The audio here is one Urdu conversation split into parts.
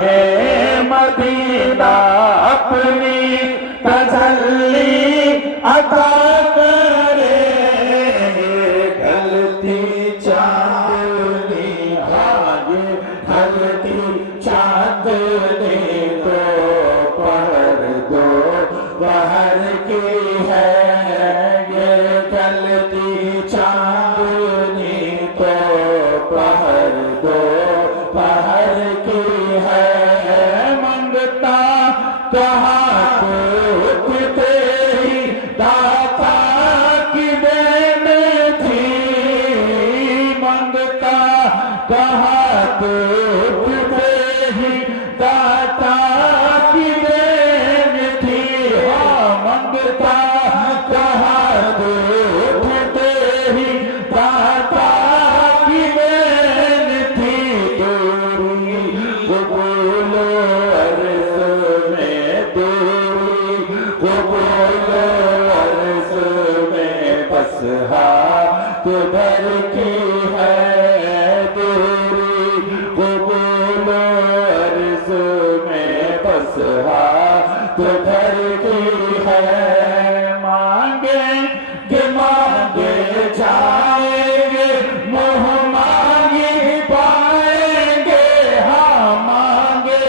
مدینہ اپنی تجلی عطا کرے، ڈھلتی چاندنی آگے ڈھلتی چاندنی تو پہر دو بہر کی ہے، یہ ڈھلتی چاندنی تو پہر دو پہر کی ہے، منگتا کہاں ٹوٹتے ہی داتا کی دین تھی، منگتا کہاں ٹوٹتے ہی داتا کی دین تھی، ہاں منگتا کہاں ٹوٹتے ہی داتا کی دین تھی، دوری قبول عرض میں دوری قبول عرض میں بس ہاتھ بھر کی ہے، دوری قبول عرض میں بس ہاتھ بھر کی ہے، مانگیں گے مانگے جائیں گے منہ مانگی پائیں گے، ہاں مانگے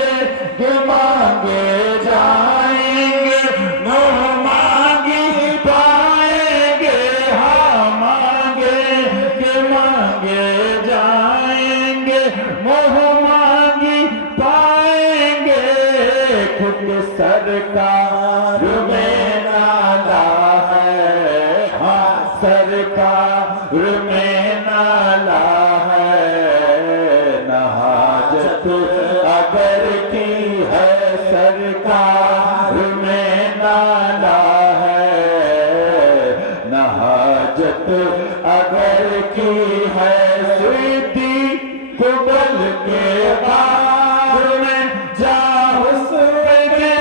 گے مانگے جائیں گے منہ مانگی پائیں گے، ہاں مانگے گے مانگے جائیں گے منہ مانگی پائیں گے، خود سرکار میں نالا ہے، ہاں سرکار میں نالا ہے، نہ حاجت اگر کی ہے سرکار میں نالا ہے، نہ حاجت اگر کی ہے، سیدھی قبل کے غار میں جا اس پہ دے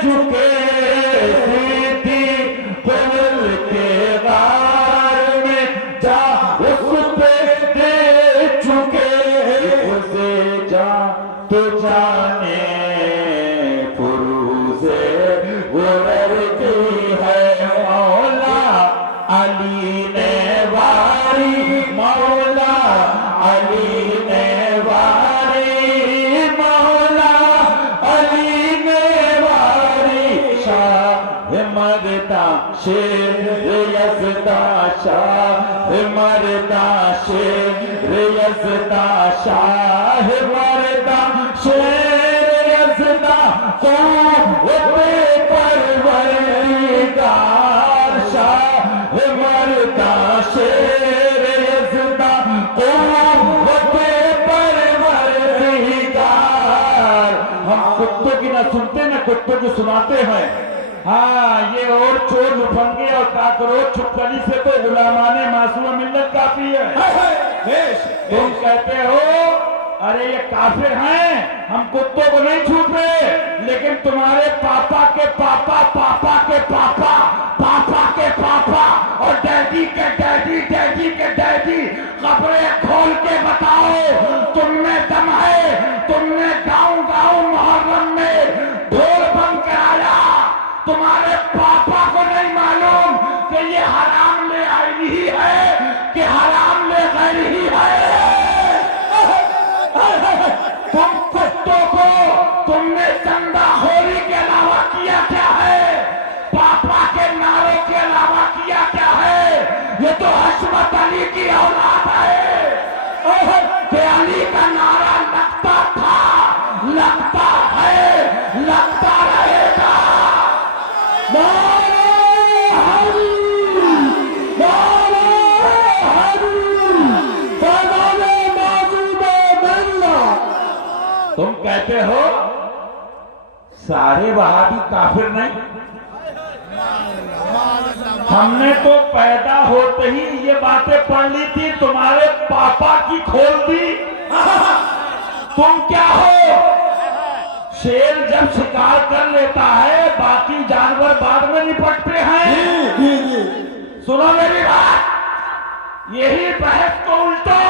چکے، سیدھی قبل کے غار میں جا اس پہ دے چکے، اسے جا تو جانے فروز غرر کی ہے، مولا علی نے واری، مولا علی نے واری، مولا علی نے واری، شاہ مردہ شیر یزدہ، شاہ مردہ شیر یزدہ، شاہ مردہ شیر یزدہ، قوت پروردگار، شاہ مردہ شیر یزدہ، قوت پروردگار، ہم کتوں کی نہ سنتے نہ کتوں کی سناتے ہیں، ہاں یہ اور چور لفنگے اور کاکروچ چھپکلی سے تو غلامان معصوم ملت کافی ہے، تم کہتے ہو ارے یہ کافر ہیں، ہم کتوں کو نہیں چھوٹ رہے، لیکن تمہارے پاپا کے پاپا پاپا کے پاپا پاپا کے پاپا اور ڈیڈی کے ڈیڈی ڈیڈی کے ڈیڈی قبریں کھول کے بتاؤ تم میں دم ہے، تم نے گاؤں گاؤں محرم میں ڈھول بن کرایا، تمہارے پاپا کو نہیں معلوم کہ یہ حرام لے آئی ہی ہے کہ حرام لے غیر ہی ہے، تم کتوں کو تم نے چندہ خوری کے علاوہ کیا کیا ہے، پاپا کے نعرے کے علاوہ کیا کیا ہے، یہ تو حشمت علی کی اولاد ہے، کہ علی کا نعرہ لگتا تھا، لگتا ہے، لگتا رہے گا، تم کہتے ہو سارے وہابی کافر نہیں، ہم نے تو پیدا ہوتے ہی یہ باتیں پڑھ لی تھی، تمہارے پاپا کی کھول دی، تم کیا ہو، شیر جب شکار کر لیتا ہے باقی جانور بعد میں نپٹتے ہیں، سنو میری بات، یہی بحث کو الٹو،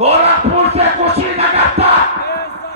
گورکھپور سے کشی نگر تک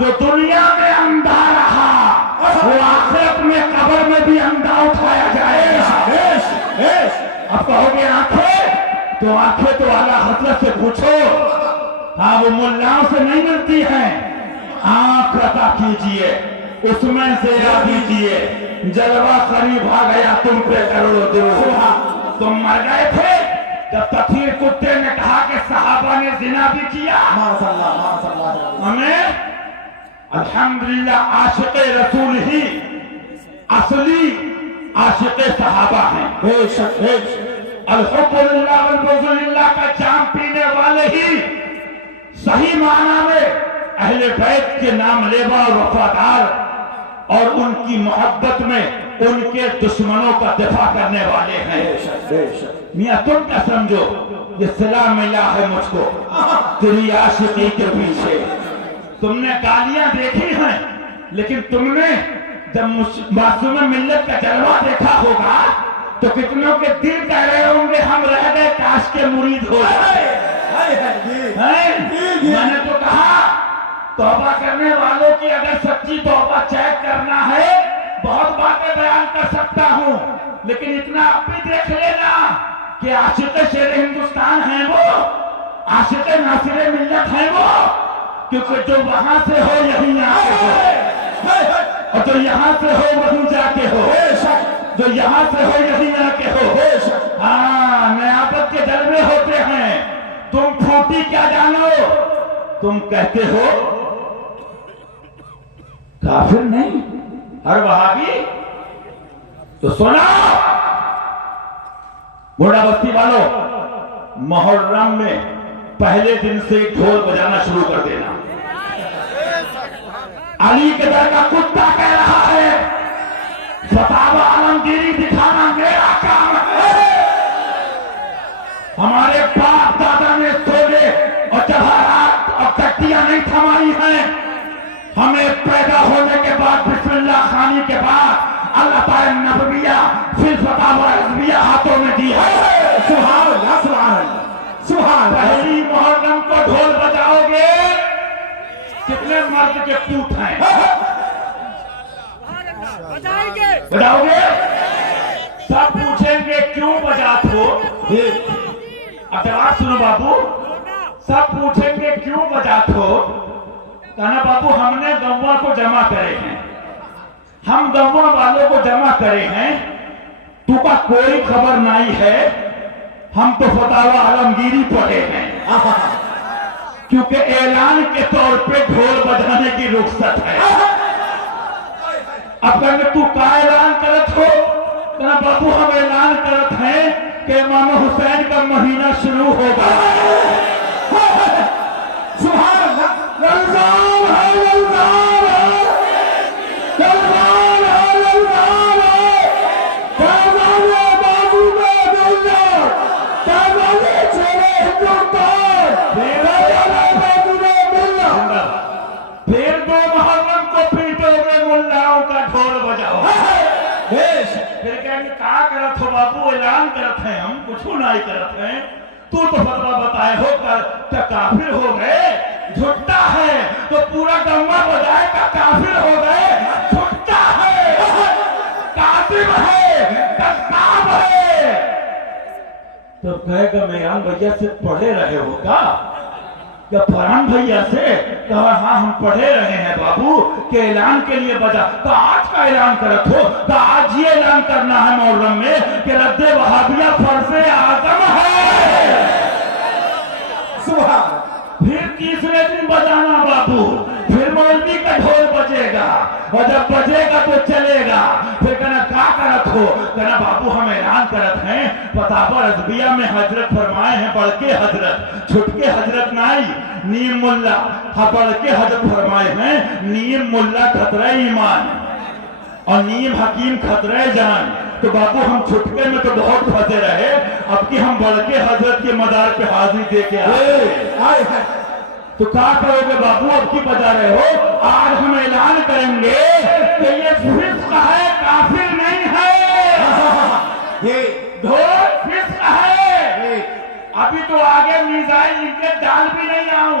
جو دنیا میں اندھا رہا وہ آخرت میں قبر میں بھی اندھا اٹھایا جائے گا. اب کہو گے آنکھیں تو آنکھیں تو اعلیٰ حضرت سے پوچھو. ہاں وہ ملاؤں سے نہیں ملتی ہیں. آنکھ عطا کیجئے اس میں زیرا دیجئے جلوہ قریب آ گیا تم پہ کروڑوں درود. تم مر گئے تھے جب تطہیر کتے نے کہا کہ صحابہ نے زنا بھی کیا. ہمیں الحمدللہ عاشق رسول ہی اصلی عاشق صحابہ ہیں. الحب للہ والبغض للہ کا جام پینے والے ہی صحیح معنی میں اہل بیت کے نام لیوا اور وفادار اور ان کی محبت میں ان کے دشمنوں کا دفاع کرنے والے ہیں. میاں تم کیا سمجھو یہ صلہ ملا ہے مجھ کو تیری عاشقی کے پیچھے. تم نے گالیاں دیکھی ہیں لیکن تم نے جب معصوم ملت کا جلوہ دیکھا ہوگا تو کتنوں کے دل کہہ رہے ہوں گے ہم رہ گئے کاش کے مرید ہو جائے. میں نے تو کہا توبہ کرنے والوں کی اگر سچی توبہ چیک کرنا ہے بہت باتیں بیان کر سکتا ہوں لیکن اتنا اب بھی دیکھ لینا کہ عاشق شیر ہندوستان ہیں وہ عاشق ناصر ملت ہیں وہ کیونکہ جو وہاں سے ہو یہیں آ کے ہو اور جو یہاں سے ہو وہیں جا کے ہو جو یہاں سے ہو یہیں آ کے ہو. ہاں نیابت کے جلوے ہوتے ہیں. تم پھوٹی کیا جانو تم کہتے ہو کافر نہیں ہر وہابی تو سنا گھوڑا بستی والوں محرم میں پہلے دن سے ڈھول بجانا شروع کر دینا. علی کے در کا کتا کہہ رہا ہے فتاوی عالمگیری دکھانا میرا کام ہے. ہمارے باپ دادا نے سولے اور جواہرات اور چٹیاں نہیں تھمائی ہیں. ہمیں پیدا ہونے کے بعد بسم اللہ خانی کے بعد اللہ تعالی نبویہ پھر فتاوی حزبیہ ہاتھوں میں دی ہے. سبحان اللہ سبحان اللہ سبحان. پہلی محرم کو ڈھول بجاؤ گے کتنے مرد کے پوت ہیں بجاؤ گے سب پوچھیں گے کیوں بجات ہو. اب جواب سنو بابو سب پوچھیں گے کیوں بجات ہو. کہنا بابو ہم نے گواں کو جمع کرے ہیں ہم گواں والوں کو جمع کرے ہیں تو کا کوئی خبر نہیں ہے. ہم تو فتاوی عالمگیری پڑھے ہیں کیونکہ اعلان کے طور پہ ڈھول بجانے کی رخصت ہے. اب کہیں تو کا اعلان کرت ہو کہنا بابو ہم اعلان کرت ہیں کہ امام حسین کا مہینہ شروع ہوگا. سبحان اللہ. رمضان ہے رمضان ہے رمضان ہے رمضان ہے کامانے بابو میں دلیا کامانے چھوڑے ہندوستان پھر بابو میں ملنا پھر دو محرم کو پیٹو گے ملاؤں کا ڈھول بجاؤ. پھر کہیں گے کہا کرت ہو بابو اعلان کرت ہیں ہم کچھ نہیں کرت ہیں تو فتویٰ بتائے ہو کیا کافر ہو گئے. جھٹا ہے تو پورا گنگا بجائے کا کافر ہو گئے. جھٹا ہے کاذب ہے کذاب ہے. تو کہے گا میران بھیا سے پڑھے رہے ہو کا یا فرحان بھیا سے کہا ہاں ہم پڑھے رہے ہیں بابو کہ اعلان کے لیے بجا تو آج کا اعلان کرت ہو تو آج یہ اعلان کرنا ہے محرم میں کہ رد وہابیہ فرض اعظم ہے. سبحان. پھر تیسرے دن بجانا بابو پھر مولوی کا ڈھول بجے گا اور جب بجے گا تو چلے گا. پھر کہنا کیا کرت ہو کہنا بابو ہم اعلان کرت ہیں فتاوی حزبیہ میں حضرت فرمائے ہیں بڑھ کے حضرت چھٹکے حضرت نہیں نیم ملا بڑھ کے حضرت فرمائے ہیں نیم ملا خطرہ ایمان اور نیم حکیم خطرہ جان. تو بابو ہم چھٹکے میں تو بہت پھنسے رہے اب کہ ہم بڑھ کے حضرت کے مدار پہ حاضری دے کے آئے. تو کہا کرو گے بابو اب کی بجا رہے ہو. آج ہم اعلان کریں گے کہ یہ فسق ہے کافر نہیں ہے. ڈھول فسق ہے. ابھی تو آگے میزائل ان کے ڈال بھی نہیں آؤں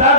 10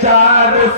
4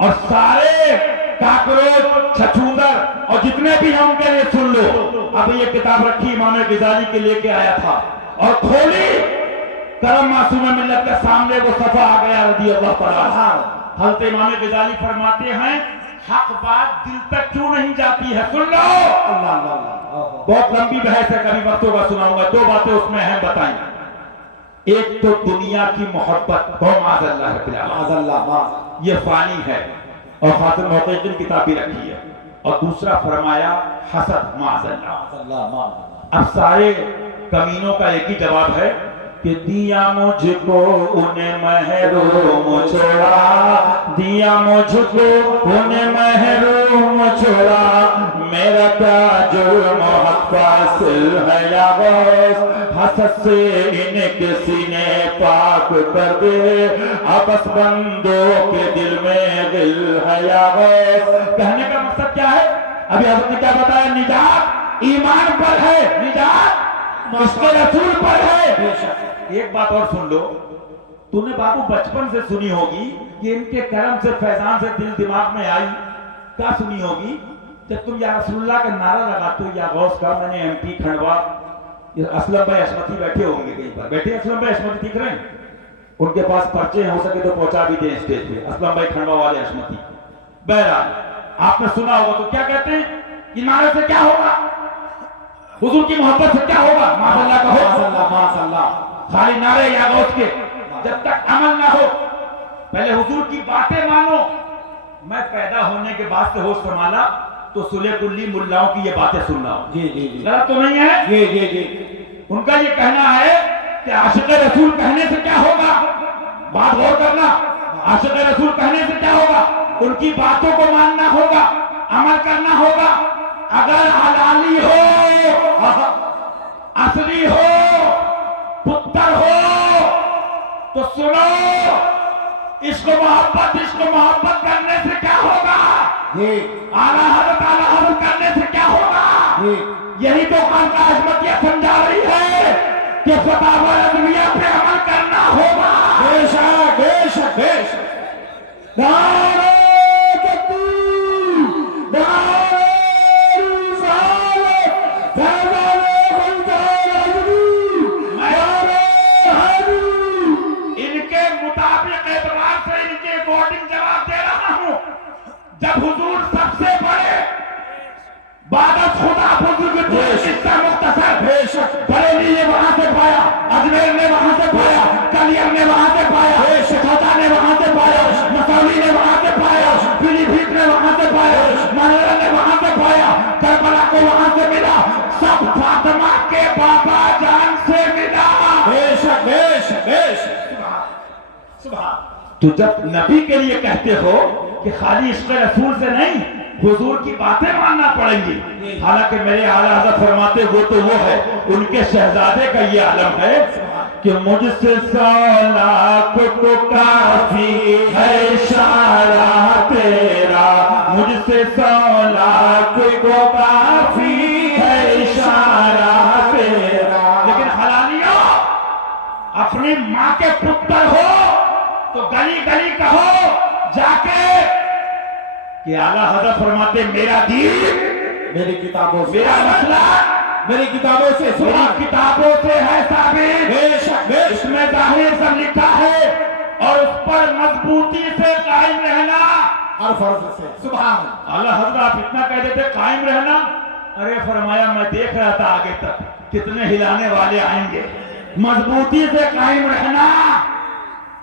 اور سارے کاکروچ چھچھوندر اور جتنے بھی ہیں ان کے لیے سن لو. اب یہ کتاب رکھی امام غزالی کے لے کے آیا تھا اور کھولی, کرم معصوم ملت کے سامنے وہ صفحہ آ گیا رضی اللہ تعالیٰ. حضرت امام غزالی فرماتے ہیں حق بات دل تک کیوں نہیں جاتی ہے, سن لو. بہت لمبی بحث ہے, کبھی وقت ہوگا سناؤں گا. 2 باتیں اس میں ہیں بتائیں. ایک تو دنیا کی محبت, معاذ اللہ یہ فانی ہے, اور خاتم محققین کتاب بھی رکھی ہے. اور دوسرا فرمایا حسد, معاذ اللہ. اب سارے کمینوں کا ایک ہی جواب ہے کہ دیا مجھ کو انہیں محروم چھوڑا, دیا مجھ کو انہیں محروم چھوڑا, میرا کیا جرم حق فاصل ہے یا غوث, حسد سے ان کے سینے پاک کر دے, آپس بندوں کے دل میں غل ہے یا غوث. کہنے کا مقصد کیا ہے؟ ابھی حضرت نے کیا بتایا, نجات ایمان پر ہے, نجات اس کے رسول پر ہے. ایک بات اور سن لو, تو نے بابو بچپن سے سنی ہوگی کہ ان کے کرم سے فیضان سے دل دماغ میں آئی. کیا سنی ہوگی؟ جب تم یا رسول اللہ کا نعرہ لگاتے ہو یا غوث کا. میں نے ایم پی کھنڈوا, اسلم بھائی اشمتی بیٹھے ہوں گے کہیں پر, بیٹھے اسلم بھائی اشمتی دکھ رہے ہیں, ان کے پاس پرچے ہو سکے تو پہنچا بھی دیں اسٹیج پہ, اسلم بھائی کھنڈوا والے اشمتی. بہرحال آپ نے سنا ہوگا تو کیا کہتے ہیں, ان نعرے سے کیا ہوگا, حضور کی محبت سے کیا ہوگا, ماذ اللہ کا ہو, خالی نعرے یا غوث کے, جب تک عمل نہ ہو. پہلے حضور کی باتیں مانو. میں پیدا ہونے کے بعد سے ہوش سنبھالا تو سلح کلی ملاؤں کی یہ باتیں سن رہا ہوں. غلط تو نہیں ہے؟ ان کا یہ کہنا ہے کہ عاشق رسول کہنے سے کیا ہوگا, بات غور کرنا, عاشق رسول کہنے سے کیا ہوگا, ان کی باتوں کو ماننا ہوگا, عمل کرنا ہوگا. اگر حلالی ہو, اصلی ہو, پتر ہو تو سنو, عشق و محبت کرنے سے کیا ہوگا, اعلیٰ حضرت کرنے سے کیا ہوگا. یہی تو خانقاہ احمدیہ سمجھا رہی ہے کہ فتاوی رضویہ پہ عمل کرنا ہوگا. بے شک بے شک بے شک. نعرہ تکبیر, نعرہ رسالت, ان کے مطابق اعتبار سے ان کے اکارڈنگ جواب دے رہا ہوں. جب حضور سب سے بڑے بعد خدا بزرگ کا مختصر, بریلی نے وہاں سے پایا, اجمیر نے وہاں سے پایا, کلیر نے وہاں سے پایا, چھوٹا نے وہاں سے پایا, مسولی نے وہاں سے پایا, پیلی بھیت نے وہاں سے پایا, منورہ نے وہاں سے پایا, کربلا کو وہاں سے ملا, سب فاطمہ کے بابا جان سے ملا. بے شک بے شک بے شک. سبحان. تو جب نبی کے لیے کہتے ہو کہ خالی عشق رسول سے نہیں, حضور کی باتیں ماننا پڑیں گی. حالانکہ میرے اعلیٰ حضرت فرماتے وہ ہے, ان کے شہزادے کا یہ عالم ہے کہ مجھ سے 100 لاکھ کو کافی ہے اشارہ تیرا, مجھ سے 100 لاکھ کو کافی ہے اشارہ تیرا. لیکن حلالیوں, اپنی ماں کے پتر ہو تو گلی گلی کہو جا کے کہ اعلیٰ حضرت فرماتے میرا دین میری کتابوں سے, میرا مسئلہ میری کتابوں سے, میری کتابوں سے ہے ثابت. بے شک بے اس میں ظاہر سب لکھا ہے اور اس پر مضبوطی سے قائم رہنا. ہر فرض سے. سبحان. اعلیٰ حضرت آپ اتنا کہہ دیتے قائم رہنا, ارے فرمایا میں دیکھ رہا تھا آگے تک کتنے ہلانے والے آئیں گے. مضبوطی سے قائم رہنا.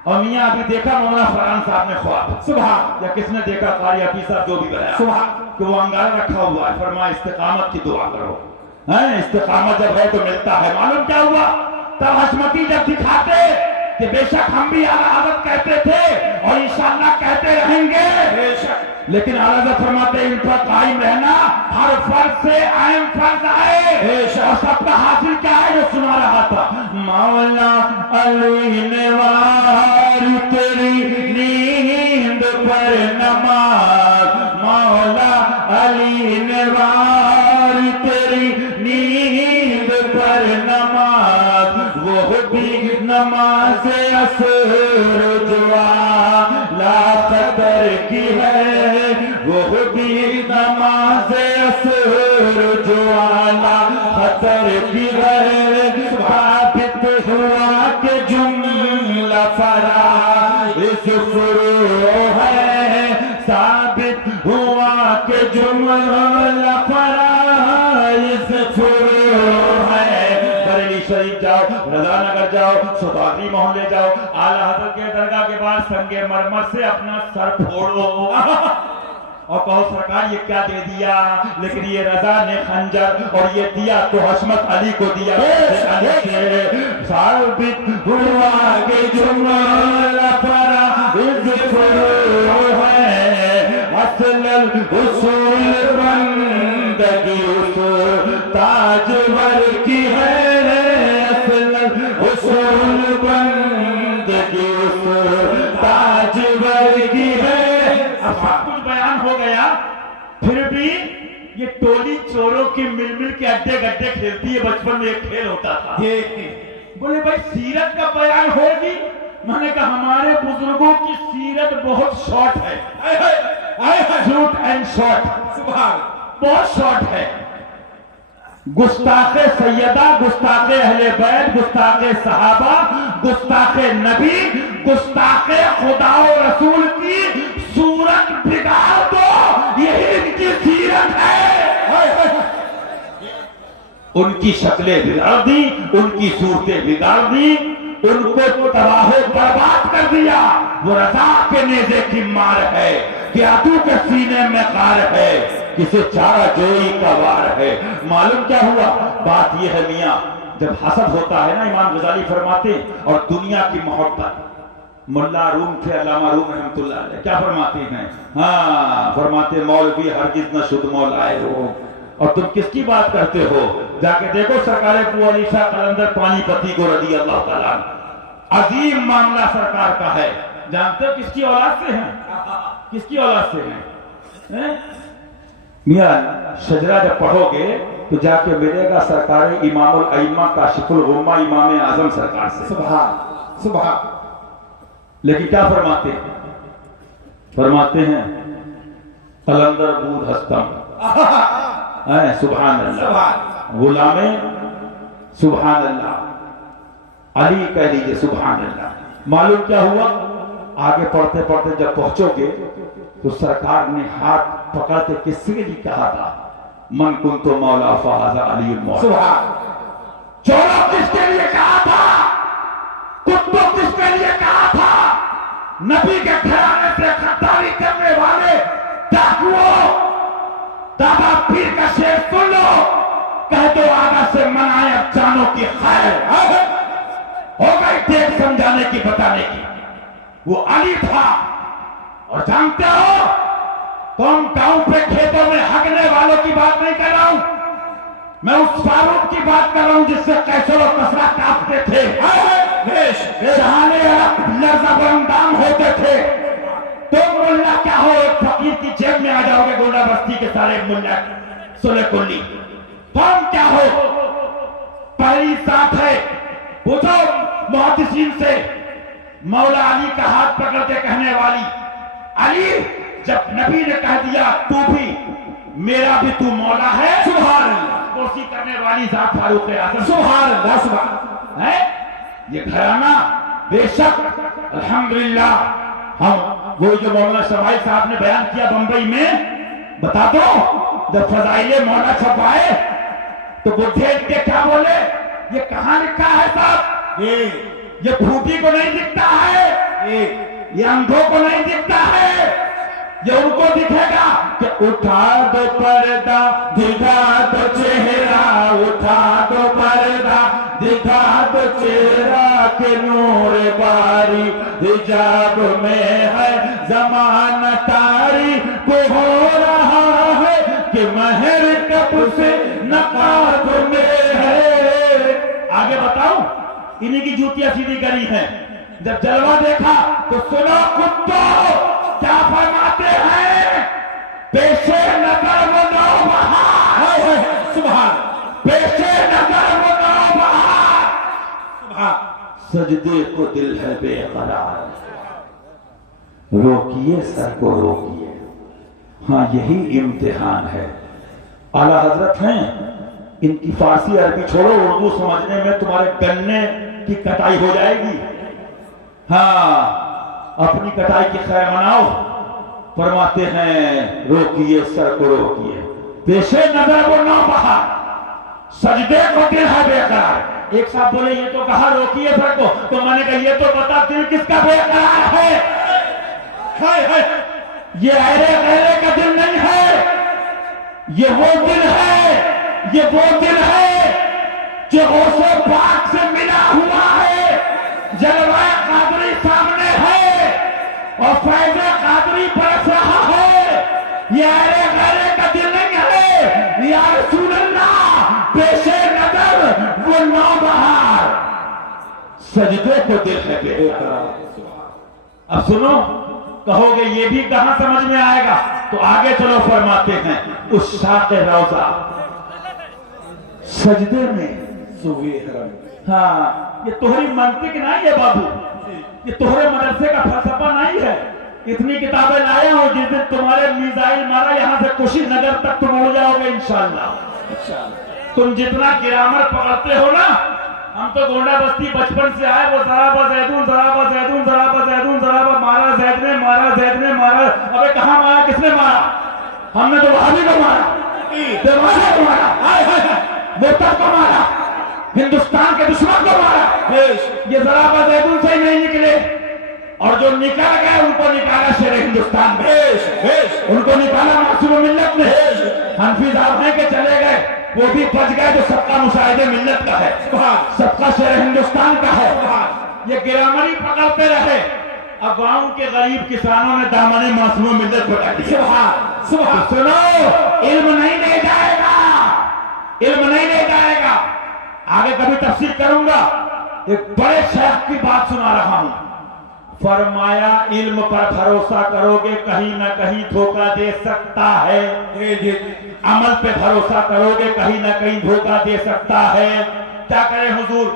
اور میاں ابھی دیکھا مولانا فرحان صاحب نے خواب, سبحان, یا کس نے دیکھا, قاری حفیظ صاحب جو بھی بتایا, سبحان, کہ وہ انگارہ رکھا ہوا ہے, فرمایا استقامت کی دعا کرو. استقامت جب ہے تو ملتا ہے. معلوم کیا ہوا, تب حشمتی جب دکھاتے کہ بے شک ہم بھی اعلیٰ حضرت کہتے تھے اور انشاءاللہ کہتے رہیں گے, بے شک, لیکن اعلیٰ حضرت فرماتے ان پر قائم رہنا ہر فرض سے اہم فرض ہے. اور سب کا حاصل کیا ہے جو سنا رہا تھا, مولا علی نے وار تیری نیند پر نماز, مولا علی نے وار تیری نیند پر نماز, وہ بھی نماز عصر جوا لا قدر کی ہے وہ بھی نماز عصر جو اعلی قدر کی ہے ثابت ہوا کہ جملہ فرائض فروع ہے ثابت ہوا کہ جملہ فرائض فروع ہے بریلی شریف جاؤ رضا نگر جاؤ سبادی محلے جاؤ اعلیٰ حضرت کے درگاہ کے بعد سنگ مرمر سے اپنا سر پھوڑو اور کہو سرکار یہ کیا دے دیا لیکن یہ رضا نے خنجر اور یہ دیا تو حشمت علی کو دیا ثابت ہوا کہ جملہ فرائض فروع ہے اصل اصول بندگی اصول تاجور کی ہے اصل اصول بندگی اصول تاجور کی ہے اب سب کچھ بیان ہو گیا پھر بھی یہ ٹولی چوروں کی مل مل کے اڈے گڈے کھیلتی ہے بچپن میں ایک کھیل ہوتا تھا بولے بھائی سیرت کا بیان ہوگی میں نے کہا ہمارے بزرگوں کی سیرت بہت شارٹ ہے شارٹ اینڈ شارٹ بہت شارٹ ہے گستاخ سیدہ گستاخ اہل بیت گستاخ صحابہ گستاخ نبی گستاخ خدا و رسول کی صورت بگاڑ دو یہی ان کی سیرت ہے ان کی شکلیں بگاڑ دی ان کی صورتیں بگاڑ دی ان کو تباہ و برباد کر دیا وہ رضا کے نیزے کی مار ہے کہ عدو کے سینے میں غار ہے کسے چارہ جوئی کا وار ہے معلوم کیا ہوا بات یہ ہے میاں جب حسد ہوتا ہے نا امام غزالی فرماتے اور دنیا کی محبت ملا روم تھے علامہ روم رحمت اللہ علیہ کیا فرماتے ہیں ہاں فرماتے مولوی ہرگز نہ شد مولائے ہو اور تم کس کی بات کرتے ہو جا کے دیکھو سرکار ابو علی شاہ قلندر پانی پتی کو رضی اللہ تعالیٰ عظیم معاملہ سرکار کا ہے جانتے ہو کس کی اولاد سے ہیں کس کی اولاد سے ہیں میاں شجرہ جب پڑھو گے تو جا کے ملے گا سرکار امام الائمہ کاشف الغمہ امام اعظم سرکار سے سبحان لیکن کیا فرماتے ہیں قلندر بود ہستم سبحان اللہ غلام سبحان اللہ علی کہہ لیجئے سبحان اللہ معلوم کیا ہوا آگے پڑھتے پڑھتے جب پہنچو گے تو سرکار نے ہاتھ پکڑ کے کس کے لیے کہا تھا من کنت مولا فہذا علی المولا سبحان چوروں کس کے لیے کہا تھا کتوں کس کے لیے کہا تھا نبی کے گھرانے سے خطاری کرنے والے ڈاکوؤں دادا پیر کا شعر سن لو کہہ دو آگا سے منائے اب جانوں کی خیر ہو گئی دیکھ سمجھانے کی بتانے کی وہ علی تھا اور جانتے ہو تم گاؤں پہ کھیتوں میں ہگنے والوں کی بات نہیں کر رہا ہوں میں اس فاروق کی بات کر رہا ہوں جس سے کیسر و کسرا کاپتے تھے جہانے عرب لرزہ برندام ہوتے تھے تم ملہ کیا ہو ایک فقیر کی جیب میں آ جاؤ گے گونڈا بستی کے سارے ملہ سلے کلی تم کیا ہو پہلی ساتھ ہے پوچھو محدثین سے مولا علی کا ہاتھ پکڑ کے کہنے والی علی جب نبی نے کہہ دیا تو بھی میرا بھی تو مولا ہے سبحان اللہ کوشی کرنے والی ذات فاروق اعظم سبحان اللہ سبحان ہے یہ گھرانہ بے شک الحمدللہ ہم وہ جو مولانا شمائی صاحب نے بیان کیا بمبئی میں بتا دو جب فضائل مولا چھپائے تو وہ دیکھ کے کیا بولے یہ کہاں لکھا ہے صاحب یہ پھوٹی کو نہیں دکھتا ہے یہ اندھوں کو نہیں دکھتا ہے یہ ان کو دکھے گا کہ اٹھا دو پردہ دکھا دو چہرہ اٹھا دو پردہ دکھا دو چہرہ کہ نور باری حجاب میں ہے زمانہ تاری کو ہو رہا ہے کہ مہر کب سے نقاب میں ہے آگے بتاؤ انہی کی جوتیاں سیدھی کری ہیں جب جلوہ دیکھا تو سنو کتوں کیا فرماتے ہیں پیشے نظر وہ نو بہار سبحان پیشے نظر وہ نو بہار سبحان سجدے کو دل ہے بے قرار روکیے سر کو روکیے. ہاں یہی امتحان ہے. اعلیٰ حضرت ہیں, ان کی فارسی عربی چھوڑو, اردو سمجھنے میں تمہارے گنے کی کٹائی ہو جائے گی. ہاں اپنی کٹائی کی خیر مناؤ. فرماتے ہیں روکیے سر کو روکیے, پیش نظر وہ نوبہار, سجدے کو دل ہے بے قرار. ایک صاحب بولے یہ تو کہا روکیے سر کو, تو میں نے کہا یہ تو بتا دل کس کا بے قرار ہے. یہ ایرے غیرے کا دل نہیں ہے, یہ وہ دل ہے, یہ وہ دل ہے جو غوث پاک سے ملا ہوا ہے. جلوہ قادری سامنے ہے اور فیض قادری برس رہا ہے. یہ ایرے غیرے کا دل نہیں ہے. یا رسول اللہ پیش نظر وہ نوبہار, سجدے کو دل ہے بے قرار. اب سنو, کہو گے یہ بھی کہاں سمجھ میں آئے گا, تو آگے چلو. فرماتے ہیں اس شاق روضہ سجدے میں سوئے حرم. ہاں یہ تمہاری منطق نہیں ہے بابو, یہ تمہارے مدرسے کا فلسفہ نہیں ہے. اتنی کتابیں لایا ہوں, جس دن تمہارے میزائل مارا یہاں سے کشی نگر تک تم اڑ جاؤ گے انشاءاللہ. تم جتنا گرامر پکڑتے ہو نا, ہم تو گونڈا بستی بچپن سے آئے, وہ ذرا زیدون ذرا زیدون ذرا زیدون ذرا مارا زید نے مارا زید نے مارا. ابے کہاں مارا, کس نے مارا؟ ہم نے تو وہابی کو مارا, دیوانے کو مارا, مرتد کو مارا, ہندوستان کے دشمن کو مارا. یہ ذرا زیدون سے ہی نہیں نکلے, اور جو نکال گئے ان کو نکالا شیر ہندوستان میں, ان کو نکالا معصوم ملت نے. حنفی صاحب ہیں کہ چلے گئے, وہ بھی بچ گئے جو سب کا مشاہدے ملت کا ہے, سب کا شیر ہندوستان کا ہے. یہ گرامری پکڑتے رہے, اب گاؤں کے غریب کسانوں نے دامن معصوم ملت پکڑ دیا. سنو, علم نہیں لے جائے گا, علم نہیں لے جائے گا. آگے کبھی تفسیر کروں گا. ایک بڑے شیخ کی بات سنا رہا ہوں. فرمایا علم پر بھروسہ کرو گے کہیں نہ کہیں دھوکہ دے سکتا ہے, عمل پہ بھروسہ کرو گے کہیں نہ کہیں دھوکہ دے سکتا ہے. کیا کریں حضور؟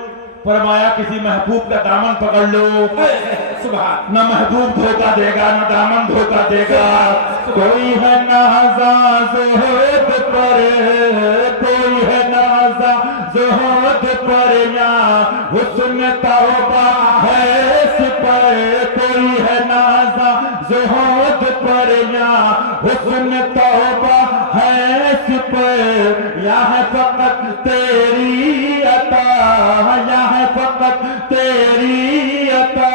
فرمایا کسی محبوب کا دامن پکڑ لو, نہ محبوب دھوکہ دے گا نہ دامن دھوکہ دے گا. کوئی ہے نازا زہد پر, کوئی ہے نازا زہد پر, یا حسن توبہ ہے سپر. کوئی ہے نازا زہد پر, یا حسن توبہ ہے سپر. یا ہے فقط تیری عطا, یا ہے فقط تیری عطا.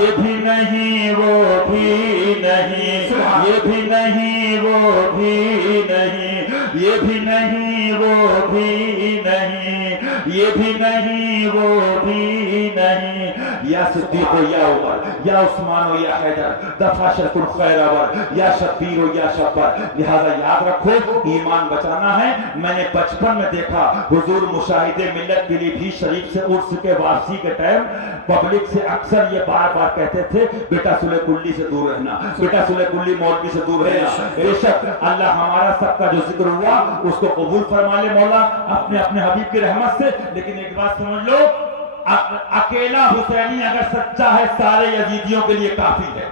یہ بھی نہیں وہ بھی نہیں, یہ بھی نہیں وہ بھی نہیں, یہ بھی نہیں وہ بھی نہیں, یہ بھی نہیں وہ بھی نہیں. یا صدیق ہو یا عمر, یا عثمان ہو یا حیدر, دفع شرف الخیر اور یا شبیر ہو یا شبر. لہذا یاد رکھو ایمان بچانا ہے. میں نے بچپن میں دیکھا حضور مشاہدے ملت کے لیے بھی شریف سے عرس کے واپسی کے ٹائم پبلک سے اکثر یہ بار بار کہتے تھے بیٹا سلح کلی سے دور رہنا, بیٹا سلح کلی مولوی سے دور رہنا. بے شک اللہ ہمارا سب کا جو ذکر ہوا اس کو قبول فرما لے مولا اپنے اپنے حبیب کی رحمت سے. لیکن ایک بات سمجھ لو, اکیلا حسینی اگر سچا ہے سارے یزیدیوں کے لیے کافی ہے,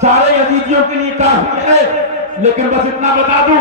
سارے یزیدیوں کے لیے کافی ہے. لیکن بس اتنا بتا دوں